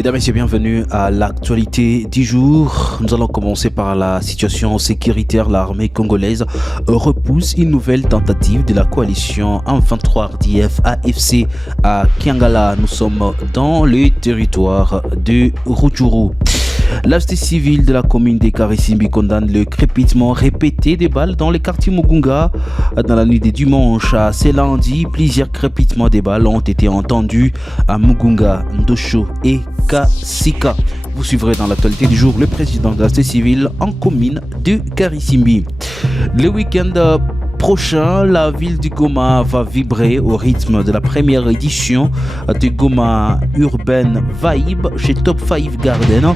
Mesdames et messieurs, bienvenue à l'actualité du jour. Nous allons commencer par la situation sécuritaire. L'armée congolaise repousse une nouvelle tentative de la coalition M23 RDF AFC à Kiangala. Nous sommes dans le territoire de Rutshuru. La société civile de la commune de Karisimbi condamne le crépitement répété des balles dans le quartier Mugunga. Dans la nuit de dimanche à ce lundi, plusieurs crépitements des balles ont été entendus à Mugunga, Ndosho et Kasika. Vous suivrez dans l'actualité du jour le président de la société civile en commune de Karisimbi. Le week-end prochain, la ville de Goma va vibrer au rythme de la première édition de Goma Urban Vibe chez Top 5 Garden.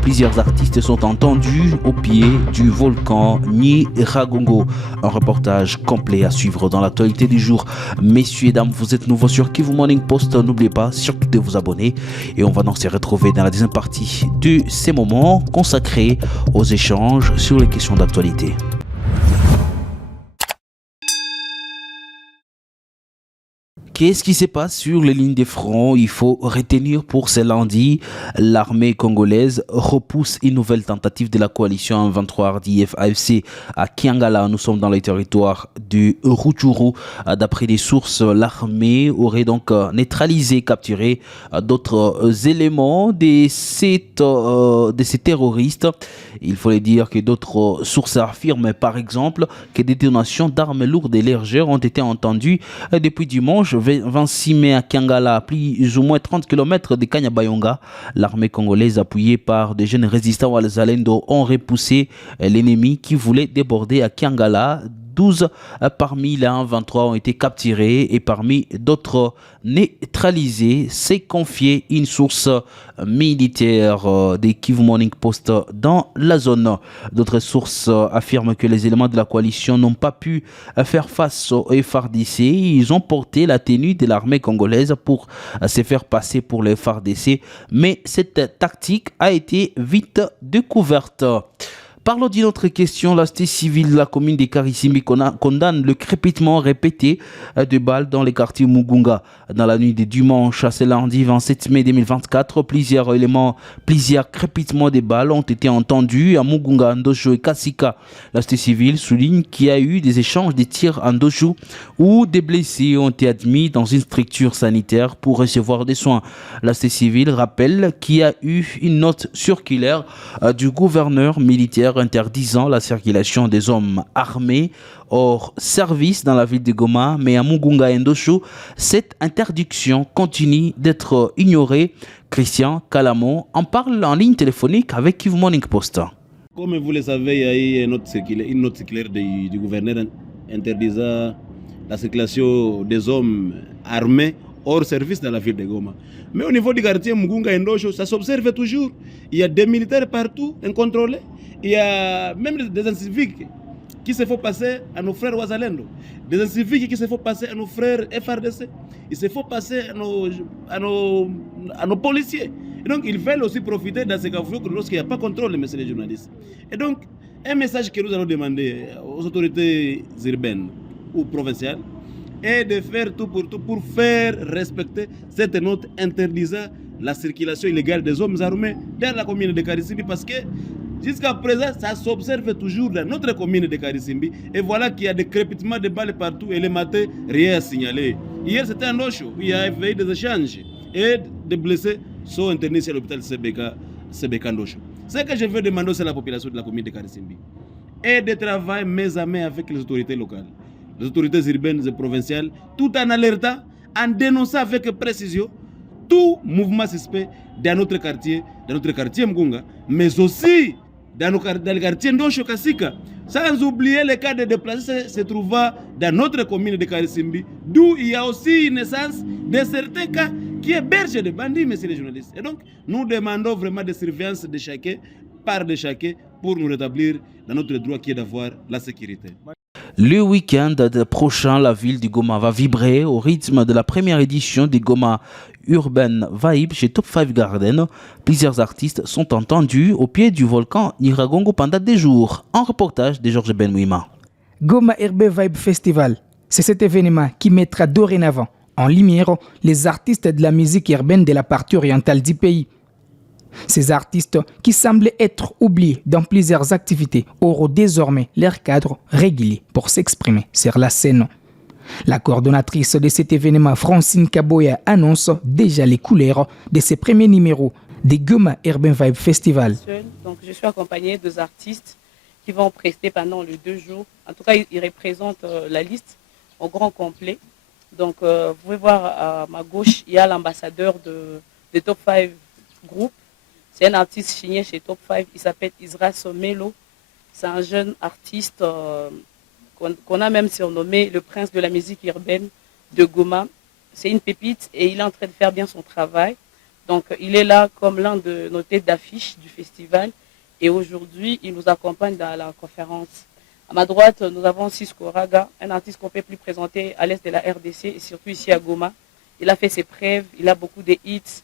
Plusieurs artistes sont entendus au pied du volcan Nyiragongo. Un reportage complet à suivre dans l'actualité du jour. Messieurs et dames, vous êtes nouveaux sur Kivu Morning Post. N'oubliez pas surtout de vous abonner. Et on va donc se retrouver dans la deuxième partie de ces moments consacrés aux échanges sur les questions d'actualité. Qu'est-ce qui se passe sur les lignes de front? Il faut retenir pour ce lundi, l'armée congolaise repousse une nouvelle tentative de la coalition M23 RDF AFC à Kiangala. Nous sommes dans le territoire de Rutshuru. D'après des sources, l'armée aurait donc neutralisé, capturé d'autres éléments de ces terroristes. Il faut dire que d'autres sources affirment par exemple que des détonations d'armes lourdes et légères ont été entendues depuis dimanche 26 mai à Kiangala, à plus ou moins 30 km de Kanyabayonga. L'armée congolaise, appuyée par des jeunes résistants Walzalendo, ont repoussé l'ennemi qui voulait déborder à Kiangala. 12 parmi les 23 ont été capturés et parmi d'autres neutralisés. C'est confié une source militaire des Kivu Morning Post dans la zone. D'autres sources affirment que les éléments de la coalition n'ont pas pu faire face aux FARDC. Ils ont porté la tenue de l'armée congolaise pour se faire passer pour les FARDC, mais cette tactique a été vite découverte. Parlons d'une autre question. La société civile de la commune de Karisimbi condamne le crépitement répété de balles dans les quartiers Mugunga. Dans la nuit de dimanche à ce lundi 27 mai 2024, plusieurs crépitements de balles ont été entendus à Mugunga, Ndosho et Kasika. La société civile souligne qu'il y a eu des échanges de tirs à Ndosho où des blessés ont été admis dans une structure sanitaire pour recevoir des soins. La société civile rappelle qu'il y a eu une note circulaire du gouverneur militaire interdisant la circulation des hommes armés hors service dans la ville de Goma, mais à Mugunga et Ndosho, cette interdiction continue d'être ignorée. Christian Kalamo en parle en ligne téléphonique avec Kivu Morning Post. Comme vous le savez, il y a eu une note circulaire du gouverneur interdisant la circulation des hommes armés hors service dans la ville de Goma. Mais au niveau du quartier Mugunga et Ndosho, ça s'observe toujours. Il y a des militaires partout, incontrôlés. Il y a même des civiques qui se font passer à nos frères Wazalendo, des civiques qui se font passer à nos frères FRDC, ils se font passer à nos policiers. Et donc ils veulent aussi profiter dans ces cas lorsqu'il n'y a pas de contrôle, messieurs les journalistes. Et donc un message que nous allons demander aux autorités urbaines ou provinciales est de faire tout pour faire respecter cette note interdisant la circulation illégale des hommes armés dans la commune de Karisimbi, parce que jusqu'à présent, ça s'observe toujours dans notre commune de Karisimbi. Et voilà qu'il y a des crépitements de balles partout et le matin, rien à signaler. Hier, c'était un Ndosho, il y a eu des échanges et des blessés sont internés à l'hôpital CBK Ndosho. Ce que je veux demander, c'est la population de la commune de Karisimbi et de travailler main à main avec les autorités locales, les autorités urbaines et provinciales, tout en alertant, en dénonçant avec précision tout mouvement suspect dans notre quartier Mugunga, mais aussi dans le quartier Ndosho Kasika, sans oublier les cas de déplacés se trouvant dans notre commune de Karisimbi, d'où il y a aussi une naissance de certains cas qui hébergent des bandits, messieurs les journalistes. Et donc, nous demandons vraiment des surveillances de chacun, par de chacun, pour nous rétablir dans notre droit qui est d'avoir la sécurité. Le week-end prochain, la ville de Goma va vibrer au rythme de la première édition de Goma Urban Vibe chez Top 5 Garden. Plusieurs artistes sont entendus au pied du volcan Nyiragongo pendant des jours. Un reportage de Georges Benouima. Goma Urban Vibe Festival, c'est cet événement qui mettra dorénavant en lumière les artistes de la musique urbaine de la partie orientale du pays. Ces artistes, qui semblaient être oubliés dans plusieurs activités, auront désormais leur cadre régulier pour s'exprimer sur la scène. La coordonnatrice de cet événement, Francine Kaboya, annonce déjà les couleurs de ses premiers numéros des Goma Urban Vibe Festival. Donc, je suis accompagnée des artistes qui vont prester pendant les 2 jours. En tout cas, ils représentent la liste au grand complet. Donc, vous pouvez voir à ma gauche, il y a l'ambassadeur de Top 5 Group. C'est un artiste signé chez Top 5. Il s'appelle Isra Somelo. C'est un jeune artiste qu'on a même surnommé le prince de la musique urbaine de Goma. C'est une pépite et il est en train de faire bien son travail. Donc, il est là comme l'un de nos têtes d'affiche du festival. Et aujourd'hui, il nous accompagne dans la conférence. À ma droite, nous avons Cisco Raga, un artiste qu'on ne peut plus présenter à l'est de la RDC et surtout ici à Goma. Il a fait ses preuves, il a beaucoup de hits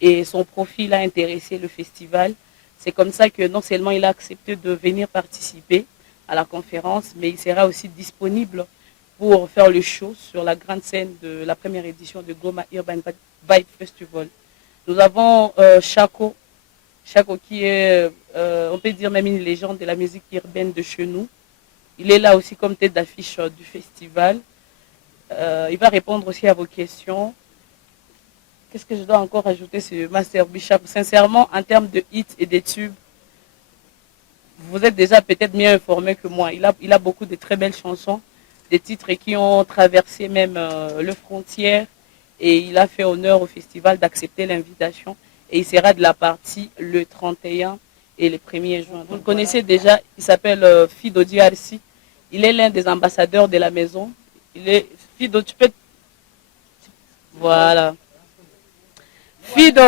et son profil a intéressé le festival. C'est comme ça que non seulement il a accepté de venir participer à la conférence, mais il sera aussi disponible pour faire le show sur la grande scène de la première édition de Goma Urban Vibe Festival. Nous avons Chaco qui est, on peut dire même une légende de la musique urbaine de chez nous. Il est là aussi comme tête d'affiche du festival. Il va répondre aussi à vos questions. Qu'est-ce que je dois encore ajouter sur Master Bishop? Sincèrement, en termes de hits et de tubes, vous êtes déjà peut-être mieux informé que moi. Il a beaucoup de très belles chansons, des titres qui ont traversé même les frontières. Et il a fait honneur au festival d'accepter l'invitation. Et il sera de la partie le 31 et le 1er juin. Vous le connaissez déjà, il s'appelle Fido DRC. Il est l'un des ambassadeurs de la maison. Il est Fido, tu peux... Voilà. Fido,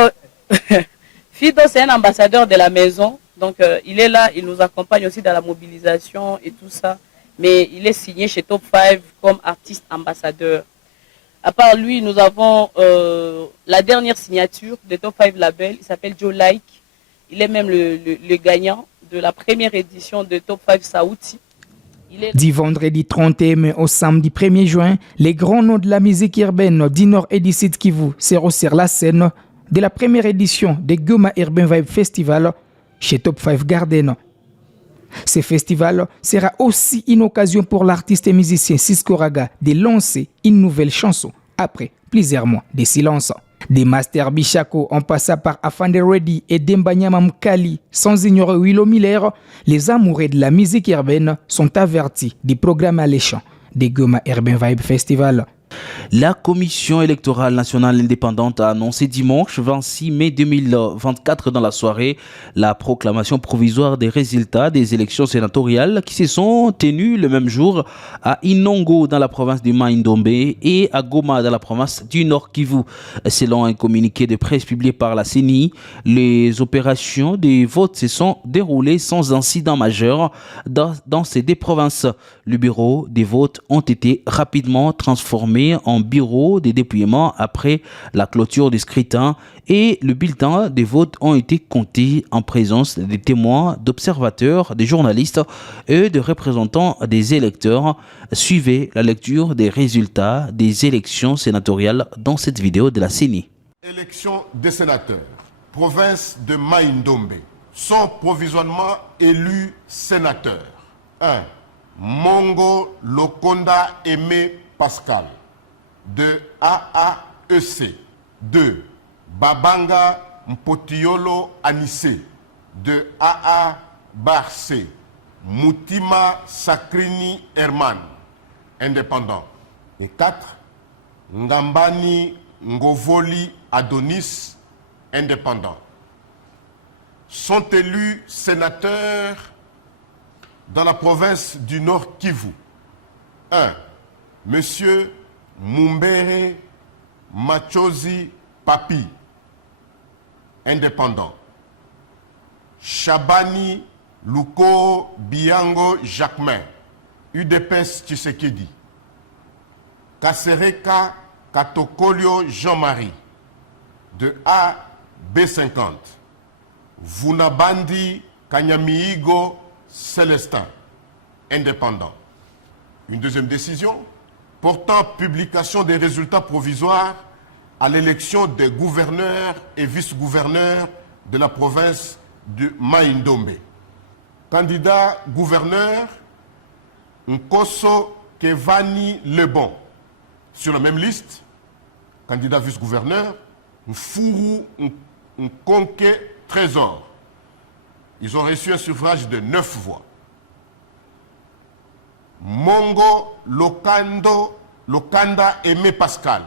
Fido c'est un ambassadeur de la maison. Donc il est là, il nous accompagne aussi dans la mobilisation et tout ça. Mais il est signé chez Top 5 comme artiste ambassadeur. À part lui, nous avons la dernière signature de Top 5 Label. Il s'appelle Joe Like. Il est même le gagnant de la première édition de Top 5 Saouti. Du vendredi 31 mai au samedi 1er juin, les grands noms de la musique urbaine du Nord et du Sud Kivu seront sur la scène de la première édition de Goma Urban Vibe Festival chez Top 5 Garden. Ce festival sera aussi une occasion pour l'artiste et musicien Cisco Raga de lancer une nouvelle chanson après plusieurs mois de silence. Des Master Bishako en passant par Afande Reddy et Dembanyama Mkali, sans ignorer Willow Miller, les amoureux de la musique urbaine sont avertis du programme alléchant des Goma Urban Vibe Festival. La Commission électorale nationale indépendante a annoncé dimanche 26 mai 2024 dans la soirée la proclamation provisoire des résultats des élections sénatoriales qui se sont tenues le même jour à Inongo dans la province du Mai-Ndombe et à Goma dans la province du Nord Kivu. Selon un communiqué de presse publié par la CENI, les opérations des votes se sont déroulées sans incident majeur dans ces deux provinces. Le bureau des votes ont été rapidement transformés en bureau de dépouillement après la clôture du scrutin et le bulletin des votes ont été comptés en présence des témoins, d'observateurs, des journalistes et de représentants des électeurs. Suivez la lecture des résultats des élections sénatoriales dans cette vidéo de la CENI. Élections des sénateurs, province de Mai-Ndombe, sont provisoirement élus sénateurs. 1. Mongo Lokonda Aimé Pascal de AAEC. 2. Babanga Mpotiolo Anissé de AA Barc. Moutima Sakrini Herman, indépendant. Et 4. Ngambani Ngovoli Adonis, indépendant. Sont élus sénateurs dans la province du Nord Kivu. 1. Monsieur Mumbere Machozi Papi, indépendant. Chabani Luko Biango Jacquemin, UDPS Tshisekedi. Kasereka Katokolio Jean-Marie, de AB50. Vunabandi Kanyamiigo Célestin, indépendant. Une deuxième décision portant publication des résultats provisoires à l'élection des gouverneurs et vice-gouverneurs de la province de Mai-Ndombe. Candidat gouverneur, Nkoso Kevani Lebon. Sur la même liste, candidat vice-gouverneur, Nfourou Nkonke Trésor. Ils ont reçu un suffrage de 9 voix. Mongo Lokanda Aimé Pascal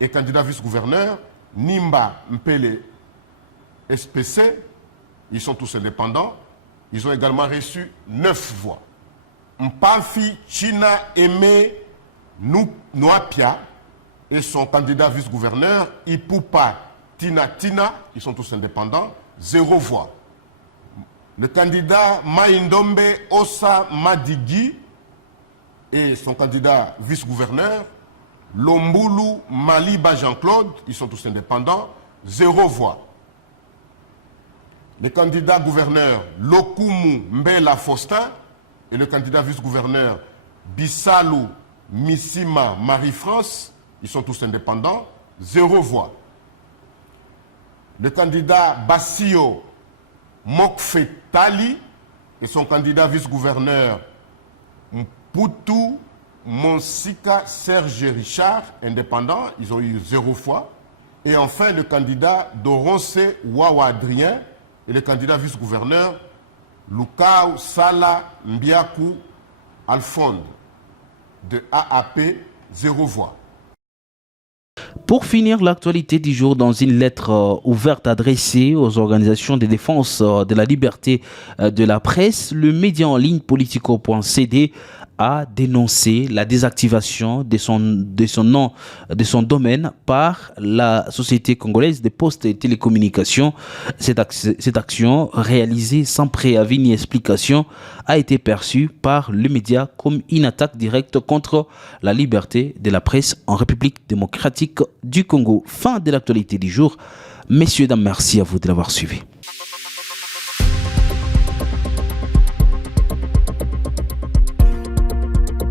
est candidat vice-gouverneur. Nimba Mpele SPC, ils sont tous indépendants. Ils ont également reçu 9 voix. Mpafi China Aimé Noapia et son candidat vice-gouverneur, Ipupa Tina, ils sont tous indépendants, 0 voix. Le candidat Mai-Ndombe Ossa Madigi et son candidat vice-gouverneur, Lombulu Maliba Jean-Claude, ils sont tous indépendants, 0 voix. Le candidat gouverneur Lokumu Mbela Faustin et le candidat vice-gouverneur Bissalou Missima Marie-France, ils sont tous indépendants, 0 voix. Le candidat Bassio Mokfetali et son candidat vice-gouverneur Mputu Monsika Serge Richard, indépendant, ils ont eu 0 voix. Et enfin, le candidat Doronce Wawa Adrien et le candidat vice-gouverneur Lukao Sala Mbiaku Alfonde de AAP, 0 voix. Pour finir l'actualité du jour, dans une lettre ouverte adressée aux organisations de défense de la liberté de la presse, le média en ligne Politico.cd a dénoncé la désactivation de son domaine par la Société congolaise des postes et télécommunications. Cette action, réalisée sans préavis ni explication, a été perçue par le média comme une attaque directe contre la liberté de la presse en République démocratique du Congo. Fin de l'actualité du jour. Messieurs, dames, merci à vous de l'avoir suivi.